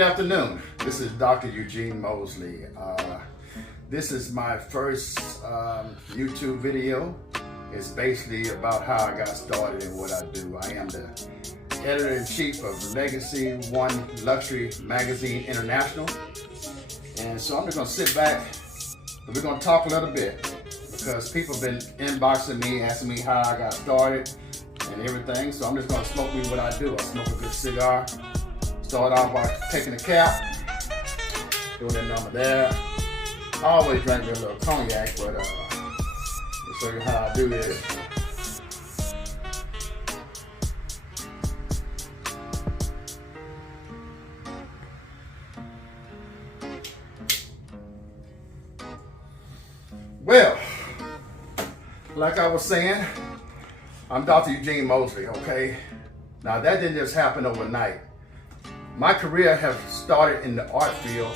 Good afternoon. This is Dr. Eugene Mosley. This is my first YouTube video. It's basically about how I got started and what I do. I am the editor-in-chief of Legacy One Luxury Magazine International. And so I'm just gonna sit back and we're gonna talk a little bit because people have been inboxing me, asking me how I got started and everything. So I'm just gonna smoke me what I do. I smoke a good cigar. Start off by taking a cap, doing that number there. I always drink a little cognac, but to show you how I do this. Well, like I was saying, I'm Dr. Eugene Mosley, okay? Now that didn't just happen overnight. My career has started in the art field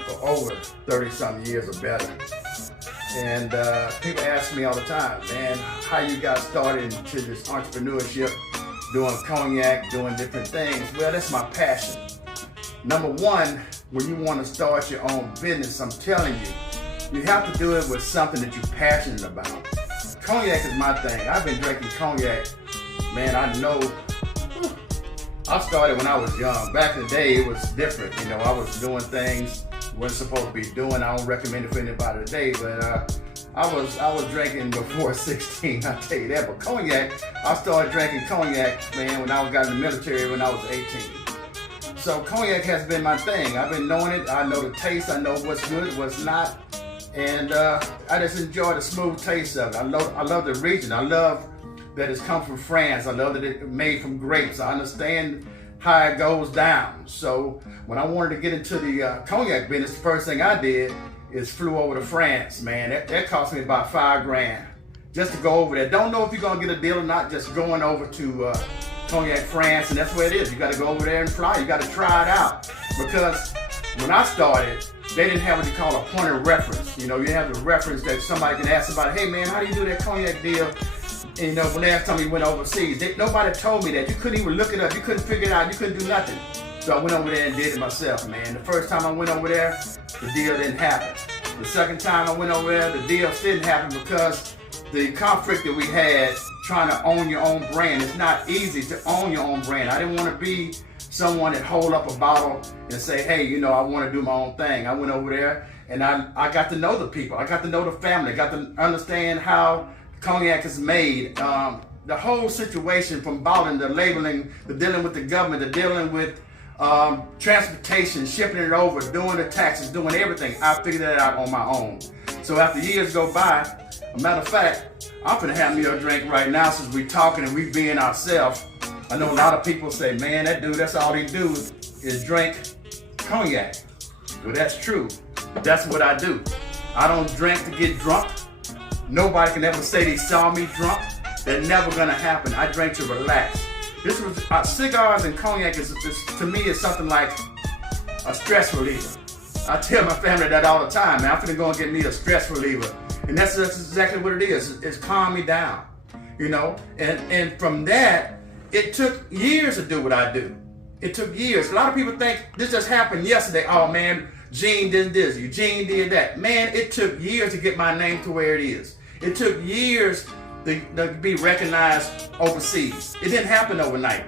for over 30-some years or better. And people ask me all the time, man, how you got started into this entrepreneurship, doing cognac, doing different things. Well, that's my passion. Number one, when you want to start your own business, I'm telling you, you have to do it with something that you're passionate about. Cognac is my thing. I've been drinking cognac, man, I know. I started when I was young. Back in the day, it was different. You know, I was doing things I wasn't supposed to be doing. I don't recommend it for anybody today, but I was drinking before 16. I tell you that. But cognac, I started drinking cognac, man, when I got in the military when I was 18. So cognac has been my thing. I've been knowing it. I know the taste. I know what's good, what's not, and I just enjoy the smooth taste of it. I love the region. I love that it's come from France. I love that it's made from grapes. I understand how it goes down. So when I wanted to get into the cognac business, the first thing I did is flew over to France, man. That cost me about $5,000 just to go over there. Don't know if you're gonna get a deal or not, just going over to Cognac France, and that's where it is. You gotta go over there and fly. You gotta try it out. Because when I started, they didn't have what you call a point of reference. You know, you have the reference that somebody can ask about, hey man, how do you do that cognac deal? And, you know, when last time we went overseas, nobody told me that. You couldn't even look it up. You couldn't figure it out. You couldn't do nothing. So I went over there and did it myself, man. The first time I went over there, the deal didn't happen. The second time I went over there, the deal didn't happen because the conflict that we had trying to own your own brand. It's not easy to own your own brand. I didn't want to be someone that hold up a bottle and say, hey, you know, I want to do my own thing. I went over there and I got to know the people. I got to know the family. I got to understand how cognac is made, the whole situation from bottling, the labeling, the dealing with the government, the dealing with transportation, shipping it over, doing the taxes, doing everything. I figured that out on my own. So after years go by, a matter of fact, I'm gonna have me a drink right now since we talking and we being ourselves. I know a lot of people say, man, that dude, that's all he do is drink cognac. Well, that's true. That's what I do. I don't drink to get drunk. Nobody can ever say they saw me drunk. That's never gonna happen. I drink to relax. This was cigars and cognac is to me is something like a stress reliever. I tell my family that all the time, man. I'm finna go and get me a stress reliever, and that's exactly what it is. It's calm me down, you know. And from that, it took years to do what I do. It took years. A lot of people think this just happened yesterday. Oh man, Gene did this, Eugene did that. Man, it took years to get my name to where it is. It took years to be recognized overseas. It didn't happen overnight.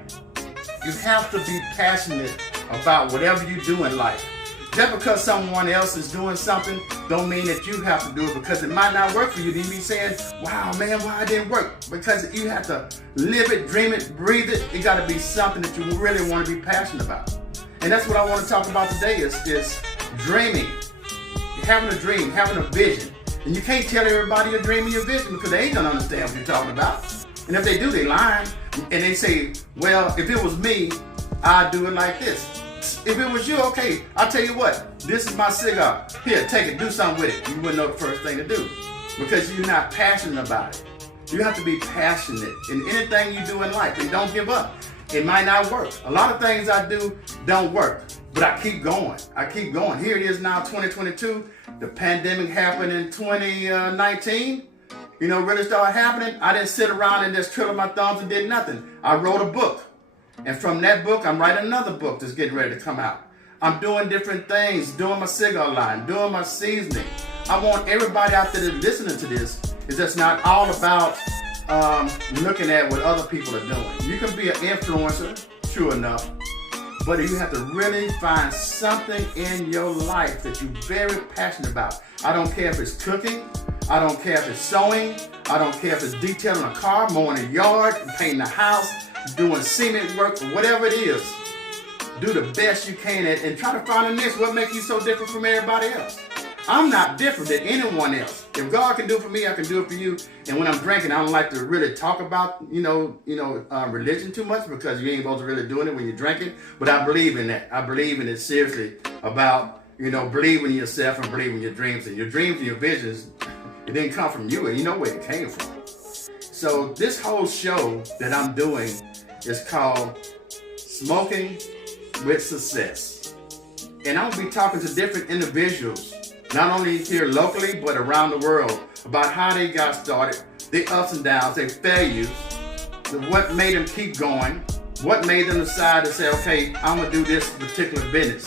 You have to be passionate about whatever you do in life. Just because someone else is doing something don't mean that you have to do it, because it might not work for you. You be saying, wow man, why it didn't work? Because you have to live it, dream it, breathe it. It gotta be something that you really want to be passionate about. And that's what I want to talk about today is dreaming. Having a dream, having a vision. And you can't tell everybody your dream and your vision because they ain't gonna understand what you're talking about. And if they do, they lying. And they say, well, if it was me, I'd do it like this. If it was you, okay, I'll tell you what, this is my cigar. Here, take it, do something with it. You wouldn't know the first thing to do because you're not passionate about it. You have to be passionate in anything you do in life and don't give up. It might not work. A lot of things I do don't work, but I keep going. I keep going. Here it is now, 2022. The pandemic happened in 2019. You know, really started happening. I didn't sit around and just twiddle my thumbs and did nothing. I wrote a book. And from that book, I'm writing another book that's getting ready to come out. I'm doing different things, doing my cigar line, doing my seasoning. I want everybody out there that's listening to this is just not all about looking at what other people are doing. You can be an influencer, true enough, but you have to really find something in your life that you're very passionate about. I don't care if it's cooking, I don't care if it's sewing, I don't care if it's detailing a car, mowing a yard, painting a house, doing cement work, whatever it is. Do the best you can and try to find a niche. What makes you so different from everybody else? I'm not different than anyone else. If God can do it for me, I can do it for you. And when I'm drinking, I don't like to really talk about, religion too much because you ain't supposed to really doing it when you're drinking. But I believe in that. I believe in it seriously about, believing in yourself and believing in your dreams. And your dreams and your visions, it didn't come from you, and you know where it came from. So this whole show that I'm doing is called Smoking with Success. And I'm going to be talking to different individuals, not only here locally, but around the world, about how they got started, their ups and downs, their failures, what made them keep going, what made them decide to say, okay, I'm going to do this particular business.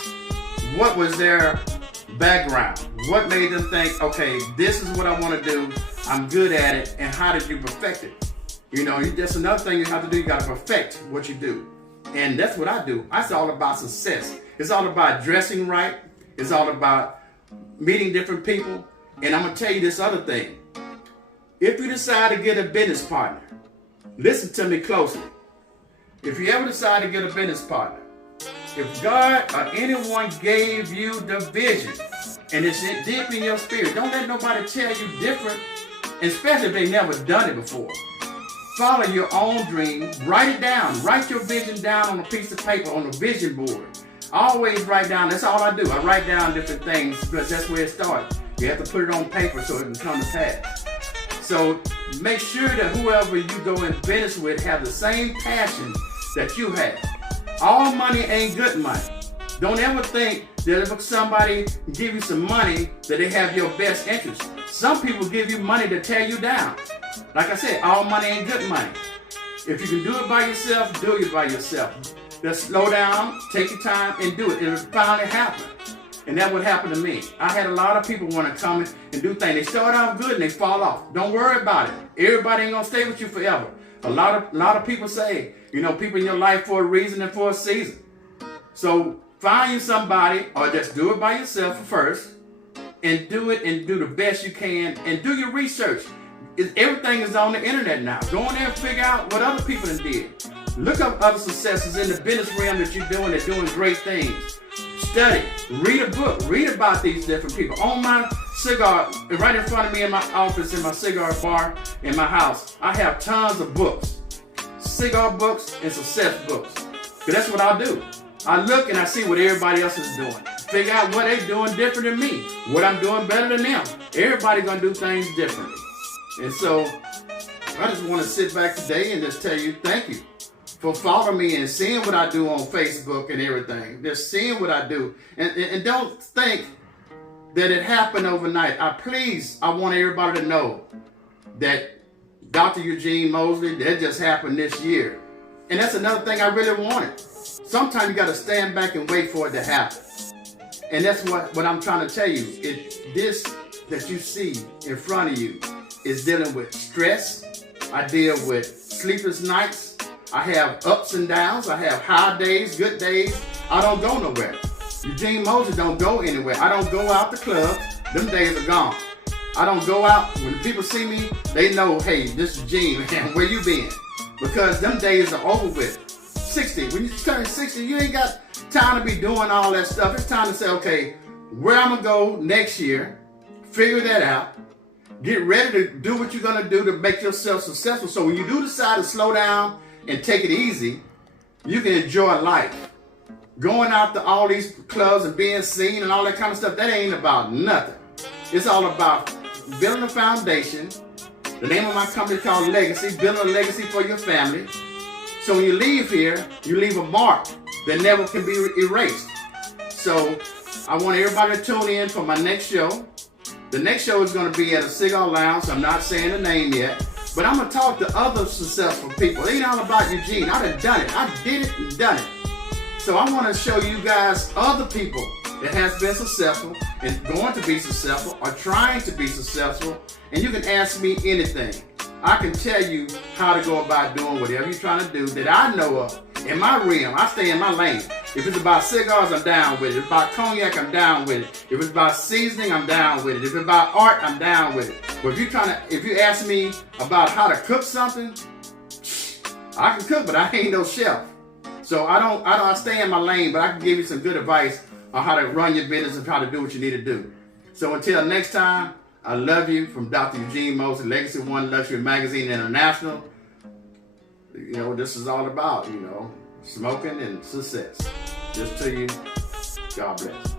What was their background? What made them think, okay, this is what I want to do, I'm good at it, and how did you perfect it? That's another thing you have to do, you got to perfect what you do. And that's what I do. It's all about success. It's all about dressing right. It's all about meeting different people. And I'm going to tell you this other thing. If you decide to get a business partner, listen to me closely. If you ever decide to get a business partner, if God or anyone gave you the vision and it's deep in your spirit, don't let nobody tell you different, especially if they never done it before. Follow your own dream. Write it down. Write your vision down on a piece of paper, on a vision board. I always write down. That's all I do. I write down different things because that's where it starts. You have to put it on paper so it can come to pass. So make sure that whoever you go in business with have the same passion that you have. All money ain't good money. Don't ever think that if somebody give you some money that they have your best interest. Some people give you money to tear you down. Like I said, all money ain't good money. If you can do it by yourself, do it by yourself. Just slow down, take your time, and do it. It'll finally happen. And that would happen to me. I had a lot of people want to come and do things. They start out good and they fall off. Don't worry about it. Everybody ain't gonna stay with you forever. A lot of people say, people in your life for a reason and for a season. So find you somebody, or just do it by yourself first, and do it and do the best you can, and do your research. Everything is on the internet now. Go in there and figure out what other people did. Look up other successes in the business realm that you're doing. They're doing great things. Study. Read a book. Read about these different people. On my cigar, right in front of me in my office, in my cigar bar, in my house, I have tons of books. Cigar books and success books. Because that's what I do. I look and I see what everybody else is doing. Figure out what they're doing different than me. What I'm doing better than them. Everybody's going to do things differently. And so, I just want to sit back today and just tell you thank you for following me and seeing what I do on Facebook and everything. Just seeing what I do. And don't think that it happened overnight. I want everybody to know that Dr. Eugene Mosley, that just happened this year. And that's another thing I really wanted. Sometimes you got to stand back and wait for it to happen. And that's what I'm trying to tell you. This that you see in front of you is dealing with stress. I deal with sleepless nights. I have ups and downs. I have high days, good days. I don't go nowhere. Eugene Mosley don't go anywhere. I don't go out the clubs. Them days are gone. I don't go out. When people see me, they know, hey, this is Gene, man, where you been? Because them days are over with. 60, when you turn 60, you ain't got time to be doing all that stuff. It's time to say, okay, where I'm going to go next year, figure that out, get ready to do what you're going to do to make yourself successful. So when you do decide to slow down and take it easy, you can enjoy life. Going out to all these clubs and being seen and all that kind of stuff, that ain't about nothing. It's all about building a foundation. The name of my company is called Legacy, building a legacy for your family. So when you leave here, you leave a mark that never can be erased. So I want everybody to tune in for my next show. The next show is going to be at a cigar lounge. I'm not saying the name yet, but I'm going to talk to other successful people. It ain't all about Eugene. I done it. I did it and done it. So I want to show you guys other people that has been successful and going to be successful or trying to be successful. And you can ask me anything. I can tell you how to go about doing whatever you're trying to do that I know of in my realm. I stay in my lane. If it's about cigars, I'm down with it. If it's about cognac, I'm down with it. If it's about seasoning, I'm down with it. If it's about art, I'm down with it. But if you ask me about how to cook something, I can cook, but I ain't no chef. So I stay in my lane, but I can give you some good advice on how to run your business and how to do what you need to do. So until next time, I love you from Dr. Eugene Mosley, Legacy One Luxury Magazine International. You know what this is all about, smoking and success. Just to you, God bless.